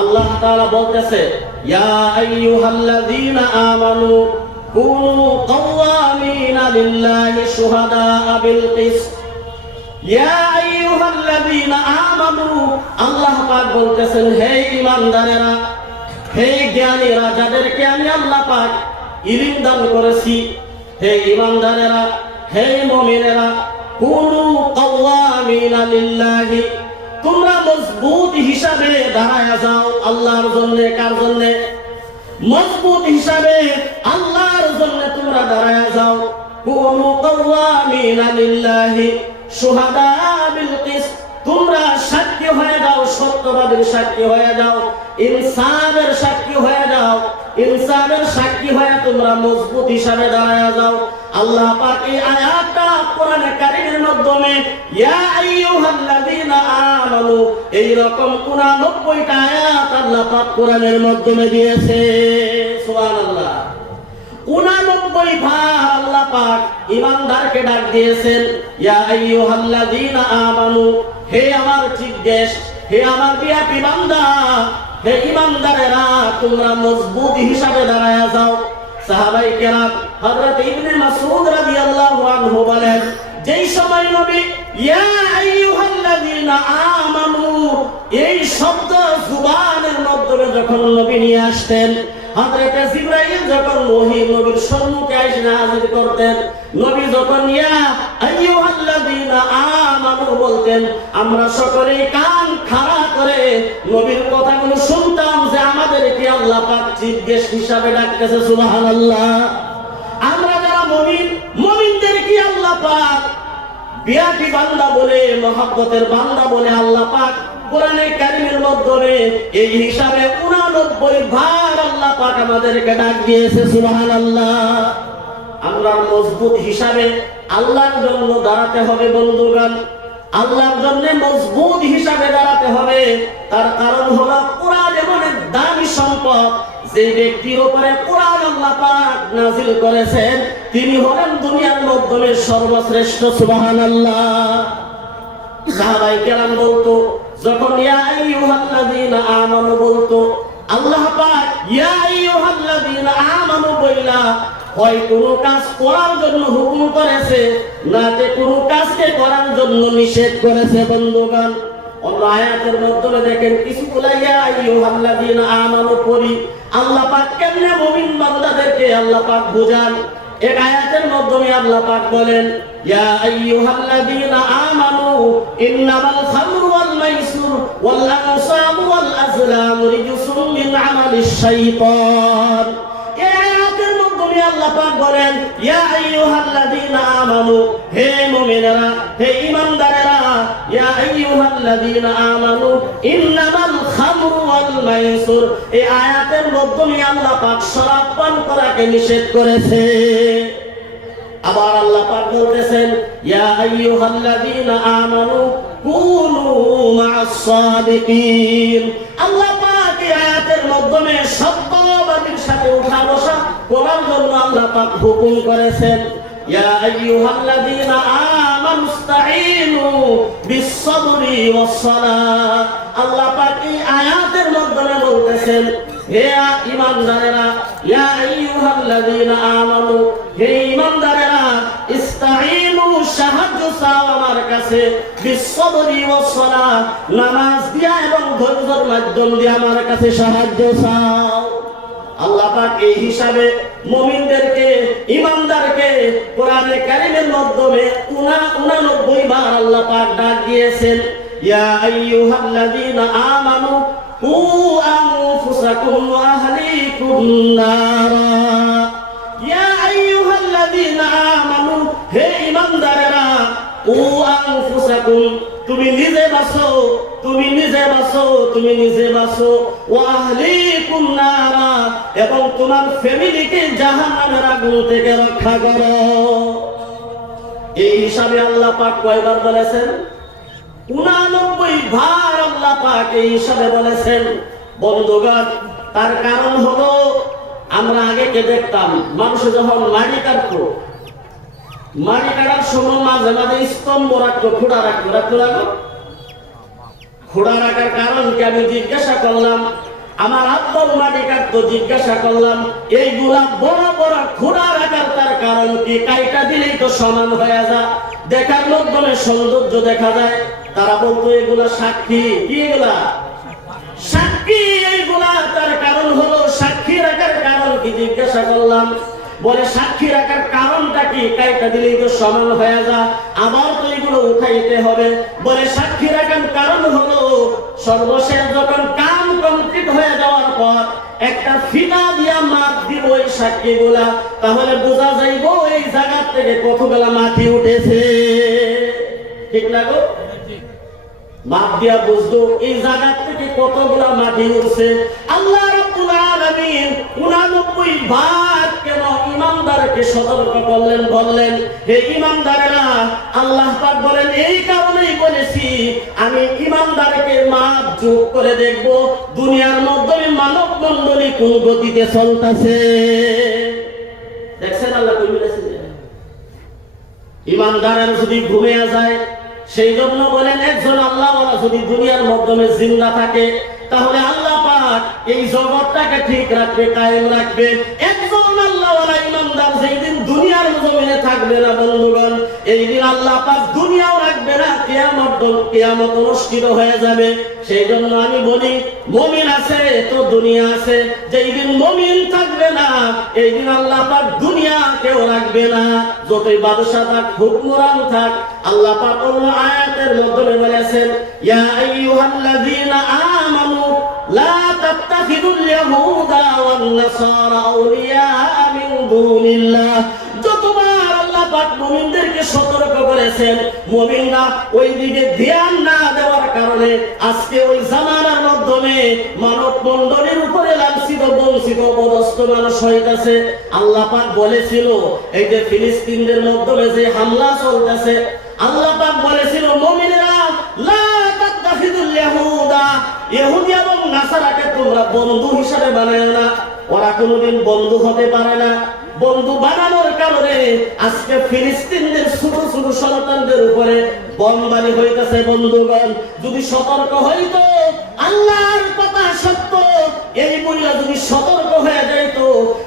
আল্লাহ তাআলা বলতেছে, ইয়া আইয়ুহাল্লাযীনা আমানু কুনু কাওয়ামিনা লিল্লাহি শুহাদাআ বিল কিসত। ইয়া আইয়ুহাল্লাযীনা আমানু, আল্লাহ পাক বলতেছেন, হে ঈমানদারেরা, হে জ্ঞানীরা, যাদেরকে আমি আল্লাহ পাক ইলম দান করেছি, হে ঈমানদারেরা, হে মুমিনেরা, কুনু কাওয়ামিনা লিল্লাহি, তোমরা মজবুত হিসাবে দাঁড়ায়া যাও আল্লাহর জন্য। কার জন্য? মজবুত হিসাবে আল্লাহর জন্য তোমরা দাঁড়ায়া যাও। কুনু কাওয়ামিনা লিল্লাহি শুহাদা বিল কিসত, তোমরা সাক্ষী হয়ে যাও, সত্যবাদীর সাক্ষী হয়ে যাও, ইনসাফের সাক্ষী হয়ে যাও, ইনসাফের সাক্ষী হয়ে তোমরা মজবুত হিসাবে দাঁড়ায়া যাও। আল্লাহ পাক এই আয়াতটা কোরআনে কারীমের মাধ্যমে ইয়া আইয়ুহাল্লাযীনা আমানু এই রকম 89টা আয়াত আল্লাহ পাক কোরআনের মাধ্যমে দিয়েছে। সুবহানাল্লাহ। 89 বার আল্লাহ পাক ঈমানদারকে ডাক দিয়েছেন, ইয়া আইয়ুহাল্লাযীনা আমানু, হে আমার চিফ গেস্ট, হে আমার বিআইপি বান্দা, হে ঈমানদারেরা, তোমরা মজবুত হিসাবে দাঁড়ায়া যাও। সাহাবায়ে কেরাম হযরত ইবনে মাসউদ রাদিয়াল্লাহু আনহু বলেন, যেই সময় নবী ইয়া আইয়ুহাল্লাযীনা আমানু এই শব্দ জুবানের মাধ্যমে যখন নবী নিয়ে আসতেন, হযরত জিবরাইল যখন ওহী নবীর সম্মুখে এসে হাজির করতেন, নবী যখন ইয়া আইয়ুহাল্লাযীনা আমানু বলতেন, আমরা সকলেই কান খাড়া করে নবীর কথাগুলো শুনতাম যে আমাদেরকে আল্লাহ পাক চিফ গেস্ট হিসাবে ডাকতেছে। সুবহানাল্লাহ। আমরা যারা মুমিন, মুমিনদেরকে আল্লাহ পাক বিআইপি বান্দা বলে, মহব্বতের বান্দা বলে আল্লাহ পাক কোরআনে কারীমের মাধ্যমে এই হিসাবে 89 বার আল্লাহ পাক আমাদেরকে ডাক দিয়েছে। সুবহানাল্লাহ। আমরা মজবুত হিসাবে আল্লাহর জন্য দাঁড়াতে হবে বন্ধুগণ, আল্লাহর জন্য মজবুত হিসাবে দাঁড়াতে হবে। তার কারণ হলো কোরআন এমন এক দামি সম্পদ, যে ব্যক্তির উপরে কোরআন আল্লাহ পাক নাযিল করেছেন তিনি হলেন দুনিয়ার মাধ্যমে সর্বশ্রেষ্ঠ। সুবহানাল্লাহ। সাহাবায়ে কেরাম বলতো, যখন ইয়া আইয়ুহাল্লাযীনা আমানু বলতো, আল্লাহ পাক ইয়া আইয়ুহাল্লাযীনা আমানু বইলা হয় কোনো কাজ করার জন্য হুকুম করেছে, নাতে কোনো কাজকে করার জন্য নিষেধ করেছে। বন্ধুগণ, অন্য আয়াতের মাধ্যমে দেখেন কিছুগুলা ইয়া আইয়ুহাল্লাযীনা আমানু পড়ি, আল্লাহ পাক কেমনে মুমিন বান্দাদেরকে আল্লাহ পাক বুঝান। এক আয়াতের মাধ্যমে আল্লাহ পাক বলেন, ইয়া আইয়ুহাল্লাযীনা আমানু ইন্নামাল খামরু ওয়াল মাইসির ওয়াল আনসাবু ওয়াল আজলামু রিজসুম মিন আমালিশ শাইতান। এই আয়াতের মাধ্যমে আল্লাহ পাক বলেন, ইয়া আইয়ুহাল্লাযীনা আমানু, হে মুমিনেরা, হে ঈমানদারেরা, ইয়া আইয়ুহাল্লাযীনা আমানু ইন্নামাল খামরু ওয়াল মাইসির। এই আয়াতের মাধ্যমে আল্লাহ পাক শরাব পান করাকে নিষেধ করেছে। আবার আল্লাহ পাক বলতেছেন, ইয়া আইয়ুহাল্লাযীনা আমানু কুনু মা'আস সাদিকিন। আল্লাহ পাক এই আয়াতের মাধ্যমে সত্যবাদীর সাথে উঠা বসা করার জন্য আল্লাহ পাক হুকুম করেছেন। ইয়া আইয়ুহাল্লাযীনা আমানু ইসতাঈনু বিস-সাবরি ওয়াস-সালাহ। আল্লাহ পাক এই আয়াতের মাধ্যমে বলতেছেন, হে ঈমানদারেরা, ইয়া আইয়ুহাল্লাযীনা আমানু, হে ঈমানদারেরা, ইসতাঈনু সাহায্য চাও আমার কাছে, বিস-সাবরি ওয়াস-সালাহ, নামাজ দিয়া এবং ধৈর্যের মাধ্যম দিয়ে আমার কাছে সাহায্য চাও। আল্লাহ পাক এই হিসাবে মুমিনদেরকে, ঈমানদারকে কোরআনে কারীমের মাধ্যমে 89 বার আল্লাহ পাক ডাক দিয়েছেন, ইয়া আইয়ুহাল্লাযীনা আমানু কু আনফুসাকুম ওয়া আহলিকুম নারা। ইয়া আইয়ুহাল্লাযীনা আমানু, হে ঈমানদারেরা, কু আনফুসাকুম, তুমি নিজে বাঁচো, তুমি নিজে বাঁচো, তুমি নিজে বাঁচো, ওয়া আহলিকুম নারা, এবং তোমার ফ্যামিলিকে জাহান্নামের আগুন থেকে রক্ষা করো। এই হিসাবে আল্লাহ পাক কয়বার বলেছেন? 89 বার আল্লাহ পাক এই হিসাবে বলেছেন। বন্ধুগণ, তার কারণ হলো আমরা আগে কে দেখতাম, মানুষ যখন মাটি কাটতো, মাটি কাটার সময় মাঝে মাঝে স্তম্ভ রাখতো, খোঁড়া রাখতো, খোঁড়া রাখার কারণ কি আমি জিজ্ঞাসা করলাম, আমার আব্বাও মাটি কাটতো, জিজ্ঞাসা করলাম এইগুলা বড় বড় খোঁড়া রাখার তার কারণ কি? কাইটা দিলেই তো সমান হয়ে যায়, দেখার মাধ্যমে সৌন্দর্য দেখা যায়। তারা বলতো এগুলা সাক্ষী। কি এগুলা? সাক্ষী। এইগুলা তার কারণ হলো, সাক্ষী রাখার কারণ কি জিজ্ঞাসা করলাম। বলে সাক্ষী রাখার কারণটা কি? কাইটা দিলেই তো সমান হয়ে যায়, আবার তো এগুলো উঠাইতে হবে। বলে সাক্ষী রাখার কারণ হলো সর্বশেষ যখন কাম কমপ্লিট হয়ে যাওয়ার পর একটা ফিতা দিয়া মাপ দিব ওই সাক্ষীগুলা, তাহলে বোঝা যাইব এই জায়গা থেকে কতগুলা মাটি উঠেছে। ঠিক না গো? মাপ দিয়া বুঝতো এই জায়গা থেকে কতগুলা মাটি উঠছে। আল্লাহ রাব্বুল আলামিন 89 বার কেন ইমানদারকে সতর্ক করলেন, বললেন হে ইমানদারেরা, আল্লাহ পাক বলেন এই কারণেই বলেছি আমি ইমানদারকে মাপ যোগ করে দেখব দুনিয়ার মধ্যে মানব মণ্ডলী কোন গতিতে চলতেছে। দেখছেন আল্লাহ কই বলেছেন ইমানদারের যদি ঘুমিয়ে যায়, সেই জন্য বলেন একজন আল্লাহওয়ালা যদি দুনিয়ার মাধ্যমে জিন্দা থাকে তাহলে আল্লাহ পাক এই জগৎটাকে ঠিক রাখবে, কায়েম রাখবে। একজন আল্লাহওয়ালা ইমানদার যেই দিন দুনিয়ার জমিনে থাকবে না বন্ধুগণ, এই দিন আল্লাহ পাক দুনিয়াও রাখবে না, কিয়ামত অনুষ্ঠিত হয়ে যাবে। সেই জন্য আমি বলি মুমিন আছে তো দুনিয়া আছে। যেই দিন মুমিন থাকবে না এই দিন আল্লাহ পাক দুনিয়া কেউ রাখবে না। যতই বাদশা থাক, হুকমরান থাক, আল্লাহ পাক অন্য আয়াতের মাধ্যমে বলেছেন ইয়া আইয়ুহাল্লাযীনা আমানু লা তাত্তাখিযুল ইয়াহুদা ওয়ান নাসারা আউলিয়া মিন দুনিল্লাহ। যতবার আল্লাহ পাক মুমিনদেরকে সতর্ক করেছেন, মুমিনরা ওই দিকে ধ্যান না দেওয়ার কারণে আজকে ওই জামানার মাধ্যমে মানব মণ্ডলীর উপরে লাঞ্ছিত, বঞ্চিত, অপদস্থ মানুষ হইতাছে। আল্লাহ পাক বলেছিল এই যে ফিলিস্তিনদের মাধ্যমে যে হামলা চলতেছে, আল্লাহ পাক বলেছিল মুমিনেরা লা তাত্তাখিযুল ইয়াহুদা, ইহুদি এবং নাসারাকে তোমরা বন্ধু হিসেবে বানায় না। ওরা কোনোদিন বন্ধু হতে পারে না। বন্ধু বানানোর কারণে আজকে ফিলিস্তিনদের ছোট ছোট সন্তানদের উপরে বোমবারি হইতেছে। বন্ধুগণ, যদি সতর্ক হইতো, আল্লাহর কথা সত্য, এই মহিলা যদি সতর্ক হয়ে যাইত,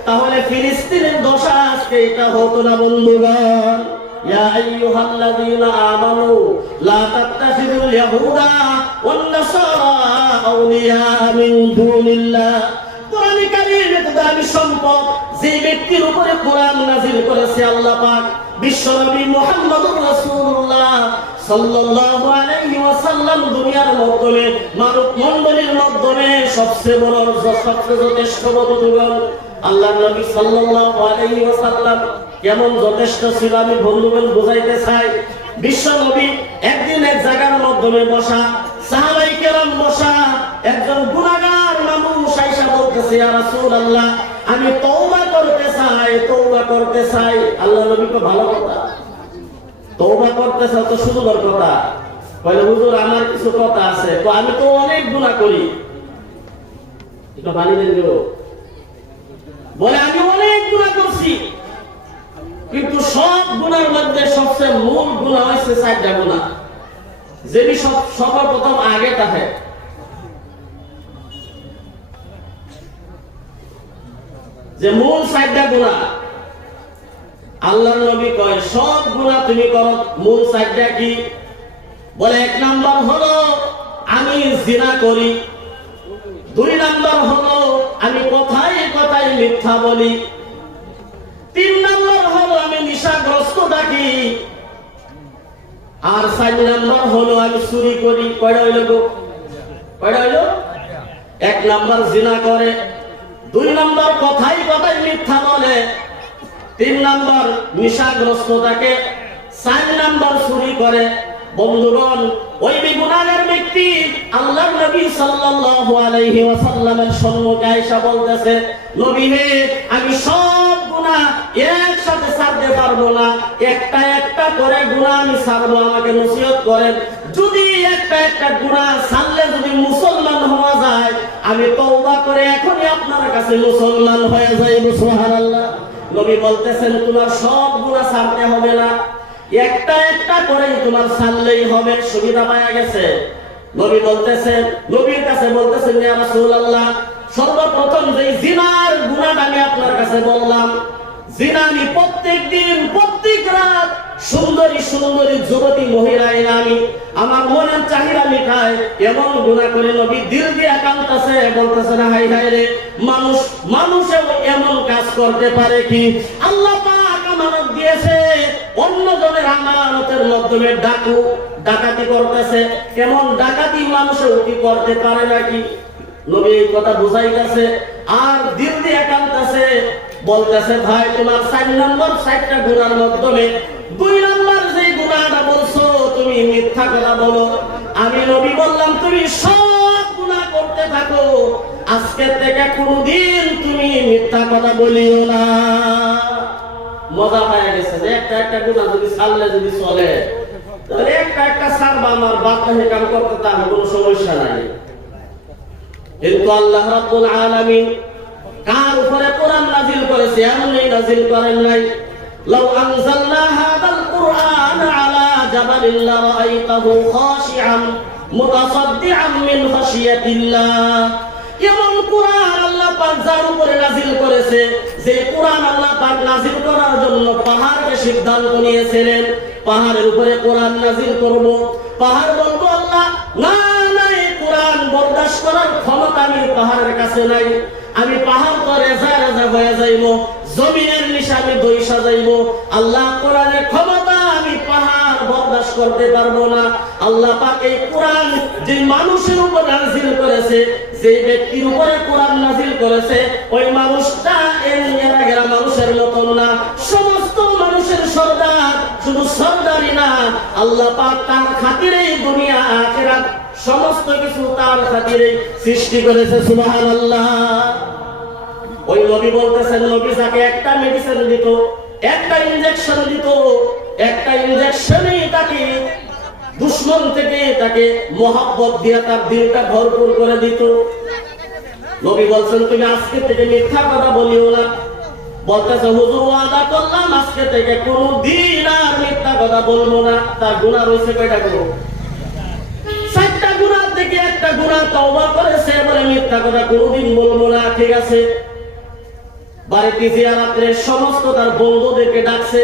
তাহলে ফিলিস্তিনের দশা আজকে এটা হতো না। বন্ধুগণ, ইয়া আইয়ুহাল্লাযীনা আমানু লা তাত্তাখিযুল ইয়াহুদা ওয়ান নাসারা আউলিয়া মিন দুনিল্লাহ। কোরআনে কারীমের দামি সম্পদ যে ব্যক্তির উপরে কোরআন নাযিল করেছে আল্লাহ পাক, বিশ্বনবী মুহাম্মদুর রাসূলুল্লাহ সাল্লাল্লাহু আলাইহি ওয়াসাল্লাম, দুনিয়ার মাধ্যমে মানব মণ্ডলীর মাধ্যমে সবচেয়ে বড়, সবচেয়ে যথেষ্ট বন্ধুগণ। আল্লাহর নবী সাল্লাল্লাহু আলাইহি ওয়াসাল্লাম কেমন যথেষ্ট ছিল আমি বন্ধুগণ বুঝাইতে চাই। বিশ্বনবী একদিন এক জায়গার মাধ্যমে বসা, সাহাবায়ে কেরাম বসা, একজন গুনাহগার মানুষ আয়েশা বলতেছে ইয়া রাসূলুল্লাহ আমি তওবা করতে চাই, তওবা করতে চাই। আল্লাহর নবী তো ভালো কথা, তওবা করতে চাও তো সুন্দর কথা। বলে হুজুর আমার কিছু কথা আছে, তো আমি তো অনেক গুনাহ করি। এটা বানি দেন গো। বলে আমি অনেক গুনাহ করছি, কিন্তু সব গুনার মধ্যে সবচেয়ে মূল গুনাহ হচ্ছে 4টা গুনাহ, যেটি সর্বপ্রথম আগে থাকে। যে মূল 4টা গুনাহ আল্লাহর নবী কয় সব গুনাহ তুমি করো, মূল 4টা কি? বলে 1 নাম্বার হলো আমি জিনা করি, 2 নাম্বার হলো আমি কথায় কথায় মিথ্যা বলি, 3 নাম্বার হলো আমি নেশাগ্রস্ত থাকি, আর 4 নাম্বার হলো আমি চুরি করি। কয়টা হইল গো? কয়টা হইল? 1 নাম্বার জিনা করে, 2 নাম্বার কথায় কথায় মিথ্যা বলে, 3 নাম্বার নেশাগ্রস্ত থাকে, 4 নাম্বার চুরি করে। বন্ধুগণ, ওই গুনাহগার ব্যক্তি আল্লাহর নবী সাল্লাল্লাহু আলাইহি ওয়াসাল্লামের সম্মুখে আয়েশা বলতেছে নবী হে, আমি সব গুনাহ একসাথে ছাড়তে পারবো না, একটা একটা করে গুনাহ আমি ছাড়বো, আমাকে নসিহত করেন। যদি একটা একটা গুনাহ ছাড়লে যদি মুসলমান হওয়া যায়, আমি তওবা করে এখনই আপনার কাছে মুসলমান হয়ে যাইব। সুবহানাল্লাহ। নবী বলতেছেন তোমার সব গুনাহ ছাড়তে হবে না, একটা একটা করে তোমার ছাড়লেই হবে। সুবিধা পাওয়া গেছে। নবী বলতেছেন, নবীর কাছে বলতেছেন ইয়া রাসূলুল্লাহ সর্বপ্রথম যে জিনার গুনাহটা আমি আপনার কাছে বললাম, জিনা আমি প্রত্যেকদিন প্রত্যেক রাত সুন্দরী সুন্দরী যুবতী মহিলায় আমি আমার মনের চাহিদা মিটাই এমন গুনাহ করে নবী দিল দিয়ে কাঁদতেছে, বলতেছে না হায় হায় রে, মানুষেও এমন কাজ করতে পারে কি? আল্লাহ পাক আমানত দিয়েছে, অন্যজনের আমানতের মাধ্যমে ডাকাতি করতেছে, কেমন ডাকাতি মানুষেও কি করতে পারে নাকি? নবী এই কথা বুঝাইতেছে আর দিল দিয়ে কাঁদতেছে, বলতেছে ভাই তোমার 4 নম্বর 4টা গুনার মাধ্যমে 2 নম্বর যে গুনাহটা বলছো তুমি মিথ্যা কথা বলো। আমি নবী বললাম তুমি সব গুনাহ করতে থাকো, আজকে থেকে কোনদিন তুমি মিথ্যা কথা বলিও না। মজা পাওয়া গেছে যে একটা গুনাহ যদি ছাড়লে যদি চলে তাহলে একটা ছাড়বা, আমার বাপ কাছে কাম করতে তার কোনো সমস্যা নাই। কিন্তু আল্লাহ রাব্বুল আলামিন কার উপরে কোরআন নাযিল করেছে? এমনি নাযিল করেন নাই। লাউ আনজালনা হাদাল কুরআন আলা জাবালিন লারাআইতাহু খাশিআন মুতাসাদ্দিআন মিন খাশিয়াতিল্লাহ। এমন কোরআন আল্লাহ পাক যার উপরে নাযিল করেছে, যে কোরআন আল্লাহ পাক নাযিল করার জন্য পাহাড়কে সিদ্ধান্ত নিয়েছিলেন পাহাড়ের উপরে কোরআন নাযিল করব। পাহাড় বলবো আল্লাহ না না, এই কোরআন বরদাস্ত করার ক্ষমতা আমি পাহাড়ের কাছে নাই, আমি পাহাড় তো রেজা রেজা হয়ে যাইব, জমিনের নিচে আমি দইসা যাইব। আল্লাহ কোরআনের ক্ষমতা আমি পাহাড় বরদাস্ত করতে পারবো না। আল্লাহ পাক এই কোরআন যে মানুষের উপর নাযিল করেছে, যে ব্যক্তির উপরে কোরআন নাযিল করেছে, ওই মানুষটা এর আগের মানুষের মতন না, সমস্ত মানুষের সর্দার, শুধু সর্দারই না, আল্লাহ পাক তার খাতিরে দুনিয়া আখিরাত সমস্ত কিছু তার খাতিরে সৃষ্টি করেছে। সুবহানাল্লাহ। ওই নবী বলতেছেন, নবী যাকে একটা মেডিসিন দিত, একটা ইনজেকশন দিত, একটা ইনজেকশনই তাকে দুশমন থেকে তাকে মহব্বত দিয়ে তার দিলটা ভরপুর করে দিত। নবী বলছেন তুমি আজকে থেকে মিথ্যা কথা বলিও না। বলতেছে হুজুর ওয়াদা করলাম আজকে থেকে কোনদিন আর মিথ্যা কথা বলবো না। তার গুনাহ রয়েছে কয়টা? 4টা গুনাহ থেকে একটা গুনাহ তওবা করেছে, বলে মিথ্যা কথা কোনদিন বলবো না। ঠিক আছে, বাড়িতে জিয়ারাতে সমস্ত তার বন্ধুদেরকে ডাকছে,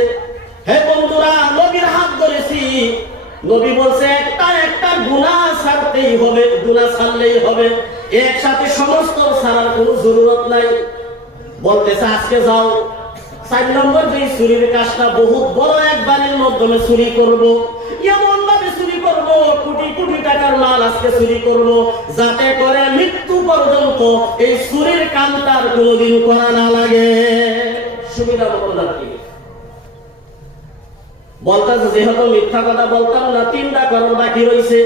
হে বন্ধুরা নবীর হাত ধরেছি। নবী বলছে একটা গুনাহ ছাড়তেই হবে, গুনাহ ছাড়লেই হবে, একসাথে সমস্ত ছাড়ার কোনো জরুরত নাই। বলতেছে আজকে যাও 4 নম্বর যে চুরির কাজটা বহুত বড় এক বাড়ির মাধ্যমে চুরি করব, এমন ভাবে চুরি করব, কোটি কোটি টাকার মাল আজকে চুরি করব, যাতে করে মৃত্যু পর্যন্ত এই চুরির কামটার কোনোদিন করা না লাগে। সুবিধা মতো নাকি? বলতেছে যেহেতু মিথ্যা কথা বলতাম না, 3টা কারণ বাকি রয়েছে।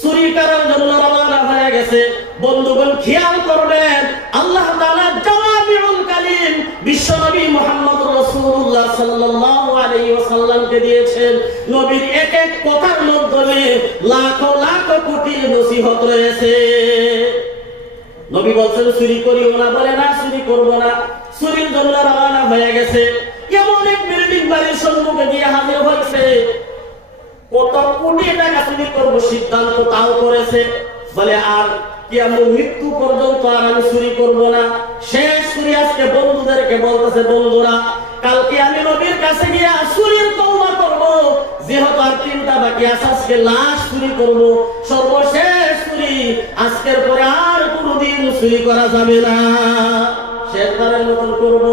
চুরি করার জন্য রওনা হয়ে গেছে। বন্ধুগণ খেয়াল করবেন, আল্লাহ তাআলা জাওয়ামিউল কালিম বিশ্বনবী মুহাম্মদ রাসূলুল্লাহ সাল্লাল্লাহু আলাইহি ওয়াসাল্লামকে দিয়েছেন। নবীর এক এক কথার মাধ্যমে লাখো লাখো কোটি নসিহত রয়েছে। নবী বলছেন চুরি করিও না, বলে না চুরি করব না। চুরির জন্য রওনা হয়ে গেছে। এমন এক বিল্ডিং বাড়ির সম্মুখে গিয়ে হাজির হয়েছে, কত কোটি টাকা চুরি করবো সিদ্ধান্ত তাও করেছে। বলে আর কিয়ামত মৃত্যু পর্যন্ত আর আমি চুরি করব না। শেষ চুরি আজকে বন্ধুদেরকে বলতেছে, বন্ধুরা কালকে আমি নবীর কাছে গিয়ে চুরির তওবা করব, যেহেতু আর 3টা বাকি আছে, আজকে লাশ চুরি করব, সর্বশেষ চুরি, আজকের পরে আর কোনোদিন চুরি করা যাবে না, শেষবারের মতন করব।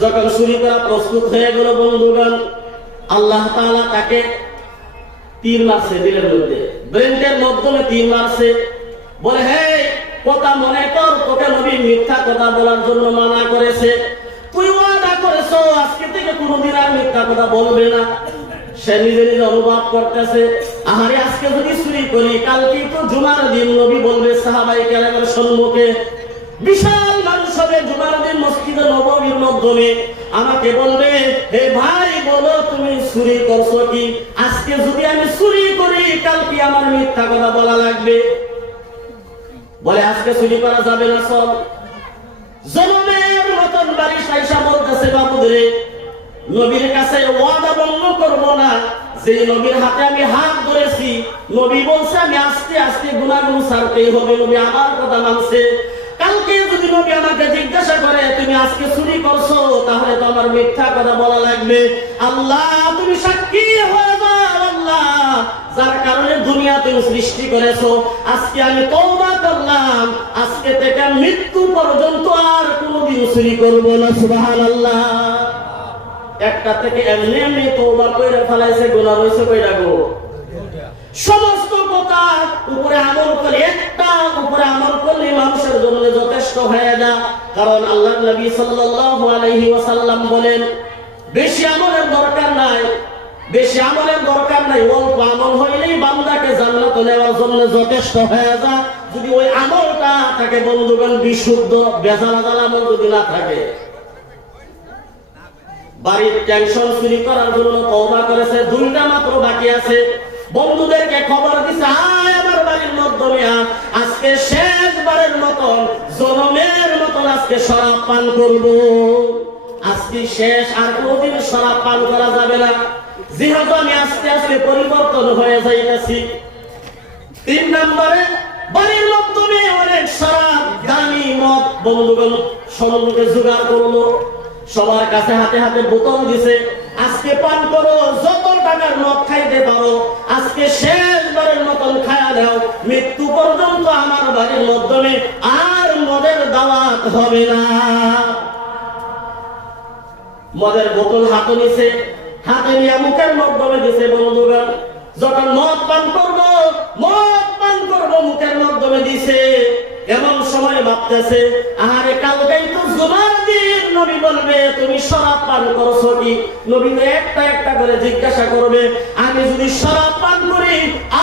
যখন চুরি করা প্রস্তুত হয়ে গেল বন্ধুগণ, আল্লাহ তাআলা তাকে তীর মারছে দিলের মধ্যে, ব্রেনের মাধ্যমে তীর মারছে। বলে হে কথা মনে কর, তোকে নবী মিথ্যা কথা বলার জন্য মানা করেছে, তুই ওয়াদা করেছো আজকে থেকে কোনোদিন আর মিথ্যা কথা বলবে না। সে নিজে নিজে অনুভব করতেছে, আহারে আজকে যদি চুরি করি, কালকে তো জুমার দিন, নবী বলবে সাহাবায়ে কেরামের সম্মুখে, বিশাল মানুষ হবে জুমার দিন মসজিদে নববীর মাধ্যমে, আমাকে বলবে হে ভাই বলো তুমি চুরি করছো কি? আজকে যদি আমি চুরি করি, কালকে আমার মিথ্যা কথা বলা লাগবে। বলে আজকে চুরি করা যাবে না, সব জনমের মতন বাড়ি সাইসা বলতেছে, বাবুদের নবীর কাছে ওয়াদা ভঙ্গ করবো না, যে নবীর হাতে আমি হাত ধরেছি, নবী বলছে আমি আস্তে আস্তে গুনাহগুলো ছাড়তেই হবে, নবী আমার কথা মানছে। কালকে যদি নবী আমাকে জিজ্ঞাসা করে তুমি আজকে চুরি করছো, তাহলে তো আমার মিথ্যা কথা বলা লাগবে। আল্লাহ তুমি সাক্ষী হয়ে যাও, আল্লাহ যার কারণে দুনিয়া তুমি সৃষ্টি করেছো, আজকে আমি তওবা করলাম, আজকে থেকে মৃত্যু পর্যন্ত আর কোনোদিন চুরি করব না। সুবহানাল্লাহ। একটা থেকে এমনি এমনি তওবা কইরা ফেলাইছে, গুনাহ হইছে কয়টা গো? সমস্ত কথা উপরে আমল করে, একটা উপরে আমল করলে মানুষের জন্য যথেষ্ট হয়ে যায়। কারণ আল্লাহর নবী সাল্লাল্লাহু আলাইহি ওয়াসাল্লাম বলেন বেশি আমলের দরকার নাই, বেশি আমলের দরকার নাই, অল্প আমল হইলেই বান্দাকে জান্নাতে নেওয়ার জন্য যথেষ্ট হয়ে যায়, যদি ওই আমলটা থাকে বন্ধুগণ বিশুদ্ধ বেজাল আমল যদি না থাকে। বাড়ির টেনশন চুরি করার জন্য তওবা করেছে, 2টা মাত্র বাকি আছে। বন্ধুদেরকে খবর দিছে আয় আমার বাড়ির মাধ্যমে আজকে শেষবারের মতন জনমের মতন আজকে শরাব পান করব, আজকে শেষ, আর কোনদিন শরাব পান করা যাবে না। যেহেতু আমি আস্তে আস্তে পরিবর্তন হয়ে যাইতেছি। 3 নম্বরে বাড়ির মাধ্যমে অনেক শরাব দামি মদ বন্ধুগণ সম্মুখে জোগাড় করলো, সবার কাছে হাতে হাতে বোতল দিছে, আজকে পান করো, যত টাকার মদ খাইতে পারো, আজকে শেষবারের মতন খায়া দাও, মৃত্যু পর্যন্ত আমার বাড়ির মাধ্যমে আর মদের দাওয়াত হবে না। মদের বোতল হাতে নিছে, হাতে নিয়ে মুখের মাধ্যমে দিছে বন্ধুগণ, যখন মদ পান করবো মুখের মাধ্যমে দিছে, এমন সময় ভাবতেছে আরে কালকেই তো জুমার দিন, নবী বলবে তুমি শরাব পান করছো কি? নবী তো একটা একটা করে জিজ্ঞাসা করবে, আমি যদি শরাব পান করি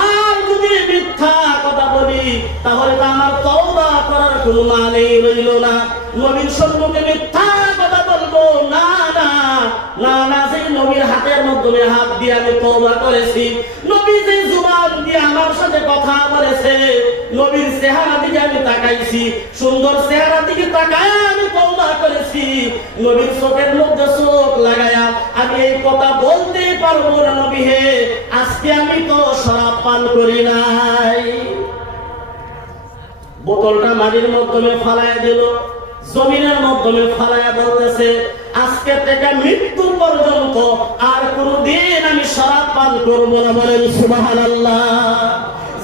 আর যদি মিথ্যা কথা বলি, তাহলে তো আমার তওবা করার কোনো মানেই রইল না। নবীর সম্মুখে মিথ্যা কথা বলবো না না না না, সেই নবীর হাতের মাধ্যমে হাত দিয়ে আমি তওবা করেছি, নবী যে জুবান দিয়ে আমার সাথে কথা বলেছে, নবীর চেহারা দিকে আমি তাকাইছি, সুন্দর চেহারা দিকে তাকায় আমি তওবা করেছি, নবীর চোখের মধ্যে চোখ লাগায়া আমি এই কথা বলতে পারবো না, নবী হে আজকে আমি তো শরাব পান করি নাই। বোতলটা মাটির মাধ্যমে ফালাইয়া দিল, জমিনের মাধ্যমে ফালাইয়া বলতেছে আজকে থেকে মৃত্যু পর্যন্ত আর কোনদিন আমি শরাব পান করব না। বলেন সুবহানাল্লাহ।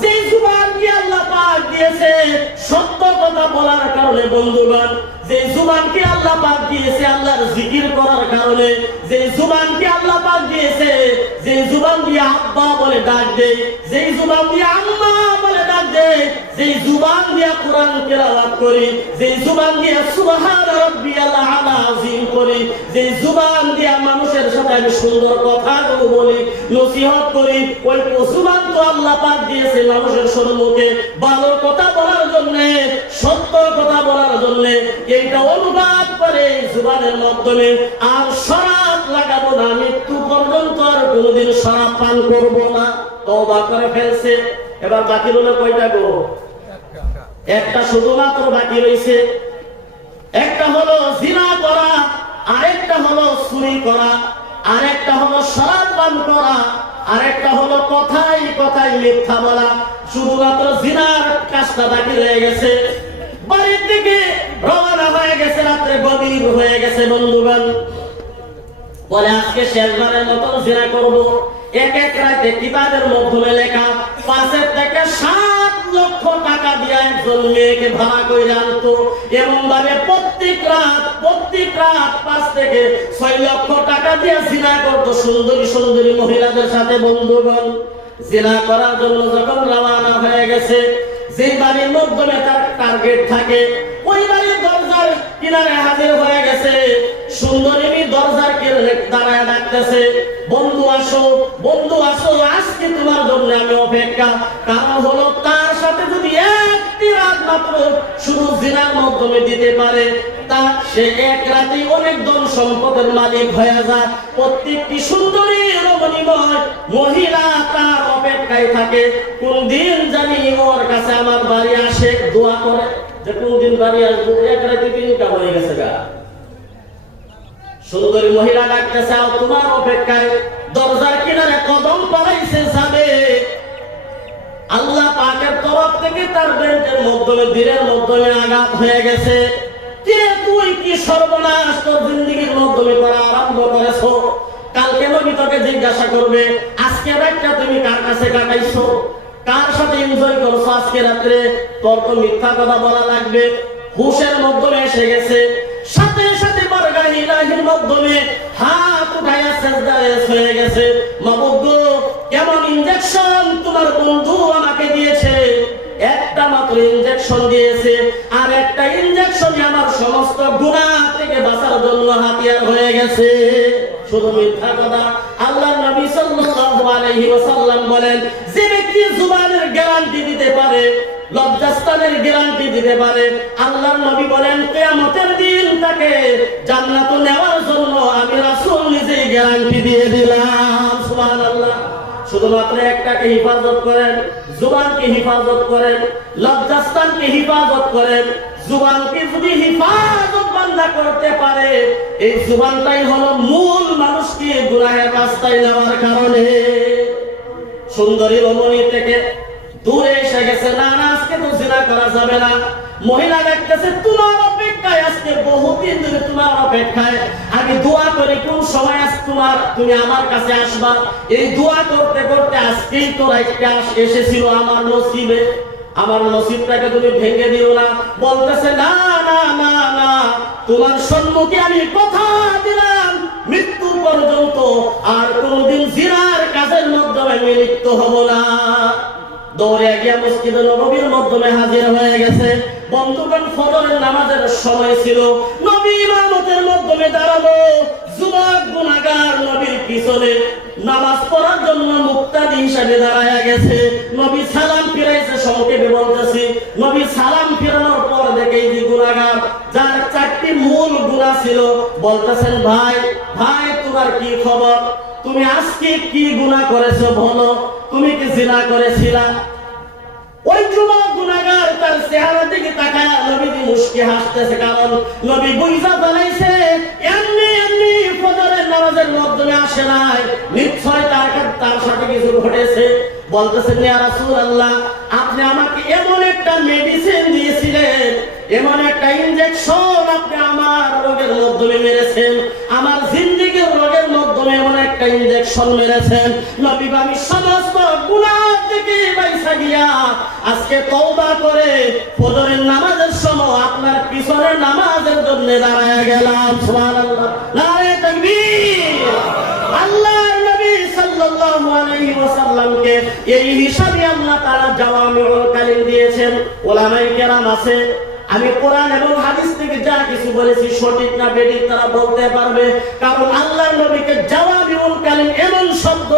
যে জুবান কি আল্লাহ পাক দিয়েছে সত্য কথা বলার কারণে বন্ধুগণ, যে জুবান কি আল্লাহ পাক দিয়েছে আল্লাহর জিকির করার কারণে, যে জুবান কি আল্লাহ পাক দিয়েছে, যে জুবান দিয়ে আব্বা বলে ডাক দেয়, যে জুবান দিয়ে আম্মা বলে ডাক দেয়, যে জুবান দিয়ে কোরআন তেলাওয়াত করি, যে জুবান দিয়ে সুবহান রাব্বিয়াল আলা আযীম করি, যে জুবান দিয়ে মানুষের সাথে আমি সুন্দর কথাগুলো বলি, নসিহত করি, ওই জুবান তো আল্লাহ পাক দিয়েছে মানুষের সম্মুখে ভালো কথা বলার জন্য, সত্য কথা বলার জন্য। এইটা অনুবাদ করে জুবানের মাধ্যমে আর শরাব লাগাবো না, মৃত্যু পর্যন্ত আর কোনোদিন শরাব পান করবো না। তওবা করে ফেলছে। এবার বাকি রইল কয়টা গো? একটা শুধুমাত্র বাকি রয়েছে। একটা হলো জিনা করা, আরেকটা হলো চুরি করা, আরেকটা হলো শরাব পান করা, আরেকটা হলো কথায় কথায় মিথ্যা বলা। শুধুমাত্র জিনার কাজটা বাকি রয়ে গেছে। বাড়ির থেকে রওনা হয়ে গেছে, রাত্রে গভীর হয়ে গেছে বন্ধুগণ, বলে আজকে শেষবারের মতো জিনা করব। এক এক রাতে কিতাবের মাধ্যমে লেখা 5 থেকে 7 লক্ষ টাকা দিয়ে একজন মেয়েকে ভাড়া করে আনতো, এমন ভাবে প্রত্যেক রাত 5 থেকে 6 লক্ষ টাকা দিয়ে জিনা করতো সুন্দরী সুন্দরী মহিলাদের সাথে বন্ধুগণ। জিনা করার জন্য যখন রওনা হয়ে গেছে, যে বাড়ির মাধ্যমে তার টার্গেট থাকে, ওই বাড়ির দরজার কিনারে হাজির হয়ে গেছে। সুন্দরী দরজার কিনারে দাঁড়ায় ডাকতেছে, বন্ধু আসো, বন্ধু আসো, আজকে তোমার জন্য আমি অপেক্ষা। কারণ হলো তার সাথে যদি একটি রাত মাত্র শুধু জিনার মাধ্যমে দিতে পারে, তা সে এক রাতে অনেক ধন সম্পদের মালিক হয়ে যায়। প্রত্যেকটি সুন্দরী রমণীময় মহিলা তার অপেক্ষায় থাকে, কোন দিন জানি ওর কাছে আমার বাড়ি আসে, দোয়া করে যে কোন দিন বাড়ি আসবো। এক রাতে 3 কাম হয়ে গেছে গা। সুন্দরী মহিলা ডাকতেছে তোমার অপেক্ষায়, দরজার কিনারে কদম পড়াইছে যাবে, আল্লাহ পাকের তরফ থেকে তার বেল্টের মাধ্যমে বীরের মাধ্যমে আঘাত হয়ে গেছে। কে তুই কি সর্বনাশ তোর জিন্দেগীর মাধ্যমে করা আরম্ভ করেছো? কালকে নবী তোকে জিজ্ঞাসা করবে আজকে রাতটা তুমি কার কাছে কাটাইছো, কার সাথে এনজয় করছো আজকে রাত্রে? তোর তো মিথ্যা কথা বলা লাগবে। হুশের মাধ্যমে এসে গেছে, সাথে সাথে বারগাহ ইলাহির মাধ্যমে হাত উঠাইয়া সিজদায় হয়ে গেছে। মাবুদ গো, কেমন ইনজেকশন তোমার বন্ধু আমাকে দিয়েছে, একটা মাত্র ইনজেকশন দিয়েছে, আর একটা ইনজেকশনই আমার সমস্ত গুনাহ থেকে বাঁচার জন্য হাতিয়ার হয়ে গেছে। শুধু মিথ্যা কথা। আল্লাহর নবী সাল্লাল্লাহু আলাইহি ওয়াসাল্লাম বলেন, যে ব্যক্তি জুবানের গ্যারান্টি দিতে পারে, লজ্জাস্থানের গ্যারান্টি দিতে পারে, আল্লাহর নবী বলেন কিয়ামতের দিন তাকে জান্নাত নেওয়ার জন্য আমি রাসূল নিজেই গ্যারান্টি দিয়ে দিলাম। সুবহানাল্লাহ। শুধুমাত্র একটাকে হিফাজত করেন, জুবানকে হিফাজত করেন, লজ্জাস্থানকে হিফাজত করেন। জুবানকে যদি হিফাজত বান্দা করতে পারে, এই জুবানটাই হলো মূল মানুষকে গুনাহের রাস্তায় নেওয়ার কারণে। সুন্দরী রমণী থেকে দূরে এসে গেছে, না না আজকে তো জিনা করা যাবে না। মহিলা দেখতেছে তোমার অপেক্ষায়, আজকে বহুদিন ধরে তোমার অপেক্ষায়, আমি দোয়া করি কোন সময় আজ তুমি আমার কাছে আসবা। এই দোয়া করতে করতে আজকেই তো রাইটটা এসেছিল আমার নসিবে, আমার নসিবটাকে তুমি ভেঙে দিও না। বলতেছে না না না না, তোমার সম্মুখে আমি কথা দিলাম মৃত্যু পর্যন্ত আর কোনদিন জিনার কাজের মাধ্যমে আমি লিপ্ত হব না। দৌড়ে গিয়া মসজিদে নববীর মাধ্যমে হাজির হয়ে গেছে। বন্ধুগণ, ফজরের নামাজের সময় ছিল, নবী ইমামতের মাধ্যমে দাঁড়ালো। যুবক গুনাহগার নবীর পিছনে নামাজ পড়ার জন্য মুক্তাদি হিসেবে দাঁড়ায়া গেছে। নবী সালাম ফিরাইছে, সংক্ষেপে বলতেছি। নবী সালাম ফিরানোর পর দেখেই যে গুনাহগার, যার চারটি মূল গুনাহ ছিল, বলতেছেন ভাই ভাই তোমার কি খবর? তুমি আজকে কি গুনাহ করেছো বলো? তুমি কি জিনা করেছিলা? ওই যুবক গুনাহগার তার চেহারা দিকে তাকায় নবীজি মুস্কি হাসতেছে, কারণ নবী বুঝা ফেলাইছে এমনি এমনি ফজরের নামাজের মাধ্যমে আসে নাই, নিশ্চয় তার সাথে কিছু ঘটেছে। বলতেছেন ইয়া রাসূলুল্লাহ, আপনি আমাকে এমন একটা মেডিসিন দিয়েছিলেন, এমন একটা ইনজেকশন আপনি আমার রোগের মাধ্যমে মেরেছেন, আমার জিন্দেগীর রোগের মাধ্যমে এমন একটা ইনজেকশন মেরেছেন। নবী আমি সমস্ত গুনাহ থেকে বাইসা গিয়া আজকে তওবা করে ফজরের নামাজের সময় আপনার পিছনে নামাজের জন্য দাঁড়ায়া গেলাম। সুবহানাল্লাহ, নারে তাকবীর। আল্লাহর নবী সাল্লাল্লাহু আলাইহি ওয়াসাল্লামকে এই হিসাবে আল্লাহ তাআলা জাওয়ামিউল কালিম দিয়েছেন। উলামায়ে কেরাম আছে, আমি কোরআন এবং হাদিস থেকে যা কিছু বলেছি সঠিক না বেঠিক তারা বলতে পারবে, কারণ আল্লাহর নবীকে জাওয়ামিউল কালিম এমন শব্দ,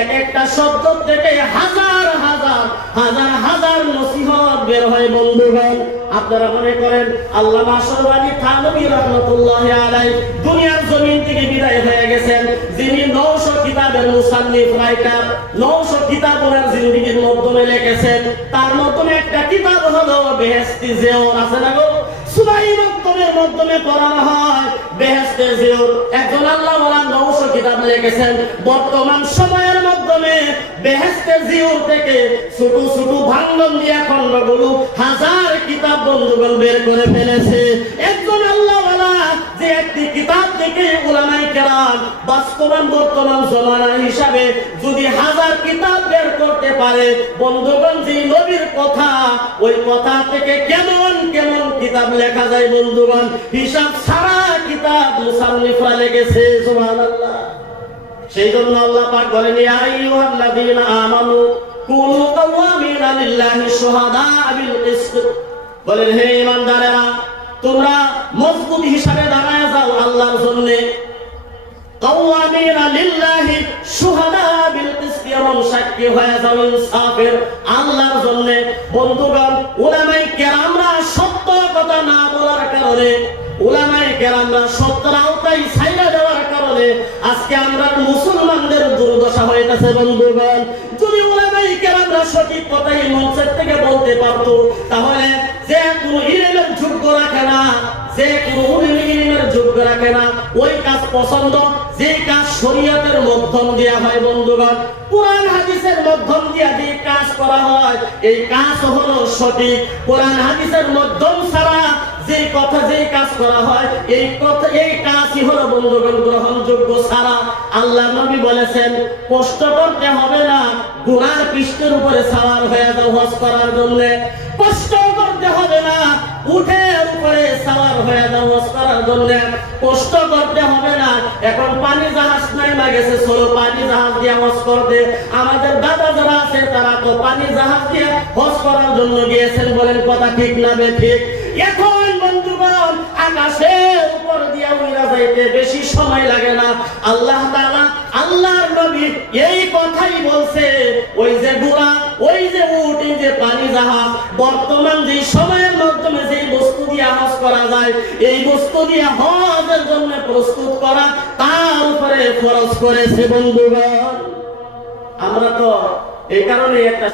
এক একটা শব্দ থেকে হাজার হাজার হাজার হাজার নসিহত বের হয়। বন্ধুগণ, আপনারা মনে করেন আল্লামা আশরাফ আলী থানভী রাহমাতুল্লাহি আলাইহি দুনিয়ার জমিন থেকে বিদায় হয়ে গেছেন, যিনি 900 কিতাবের মুসান্নিফ রাইটার, 900 কিতাব ওনার জিন্দেগীর মাধ্যমে লিখেছেন। তার মাধ্যমে একটা কিতাব হলো বেহেশতি জিওর, আছে না গো? সুবাই মাধ্যমের মাধ্যমে পড়ানো হয় বেহেশতে জিওর। একজন আল্লাহ ওয়ালা 900 কিতাব লিখেছেন। বর্তমান সময়ের মাধ্যমে বেহেশতে জিওর থেকে ছোট ছোট ভাঙন দিয়া খণ্ডগুলো হাজার কিতাব বন্ধুগণ বের করে ফেলেছে। একজন আল্লাহ ওয়ালা যে একটি কিতাব থেকে উলামায়ে কেরাম বর্তমান জমানা হিসাবে যদি হাজার কিতাব বের করতে পারে, বন্ধুগণ যে নবীর কথা, ওই কথা থেকে কেমন কেমন কিতাব লেখা যায় বন্ধুগণ, হিসাব ছাড়া কিতাব মুসান্নিফরা লিখেছে। সুবহানাল্লাহ। সেই জন্য আল্লাহ পাক বলেন ইয়া আইয়ুহাল্লাযীনা আমানু কুনু কাওয়ামিনা লিল্লাহি শুহাদা বিল কিসত। বলেন হে ঈমানদারেরা, তোমরা মজবুত হিসাবে দাঁড়ায় যাও আল্লাহর জন্য। কাওয়ামিনা লিল্লাহি শুহাদা বিল কিসত, এমন সাক্ষী হয়ে যাও ইনসাফের আল্লাহর জন্য। বন্ধুগণ, উলামায়ে কেরামরা সত্য কথা না বলার কারণে, উলামায়ে কেরামরা সত্যের আওতায় ছাইড়া দেওয়ার কারণে আজকে আমরা মুসলমানদের দুর্দশা হইতেছে। বন্ধুগণ, যদি উলামায়ে কেরামরা সঠিক কথাই মঞ্চের থেকে বলতে পারতো, তাহলে যে কোনো ইলমের যোগ্য রাখে না, যে কুরআনুল ইলমের যোগ্য রাখে না ওই কাজ পছন্দ, যে কাজ শরীয়তের মাধ্যম দেয়া হয় বন্ধুগণ, কোরআন হাদিসের মাধ্যম দিয়ে যে কাজ করা হয় এই কাজ হলো সঠিক। কোরআন হাদিসের মাধ্যম ছাড়া যে কথা যে কাজ করা হয় এই কথা এই কাজই হলো বন্ধুগণ গ্রহণযোগ্য। ছাড়া আল্লাহ নবী বলেছেন কষ্ট করতে হবে না, ঘোড়ার পৃষ্ঠের উপরে সাওয়ার হয়ে যাও হজ করার জন্য। কষ্ট করতে হবে না, উটের উপরে সাওয়ার হয়ে যাও হজ করার জন্য। কষ্ট করতে হবে না, এখন পানি জাহাজ নাইমা গেছে, চলো পানি জাহাজ দিয়ে হজ করতে। আমাদের দাদা যারা আছে তারা তো পানি জাহাজ দিয়ে হজ করার জন্য গিয়েছেন, বলেন কথা ঠিক না বেঠিক? এখন বন্ধুগণ আকাশের উপর দিয়ে উড়া যাইতে বেশি সময় লাগে না। আল্লাহ তাআলা আল্লাহর নবী এই কথাই বলছে, ওই যে ঘোড়া, ওই যে উট, এই যে পানি জাহাজ, বর্তমান যে সময়ের মাধ্যমে যে বস্তু দিয়ে হজ করা যায় এই বস্তু দিয়ে হজের জন্য প্রস্তুত করা তার উপরে ফরজ করেছে বন্ধুগণ। আমরা তো এই কারণে একটা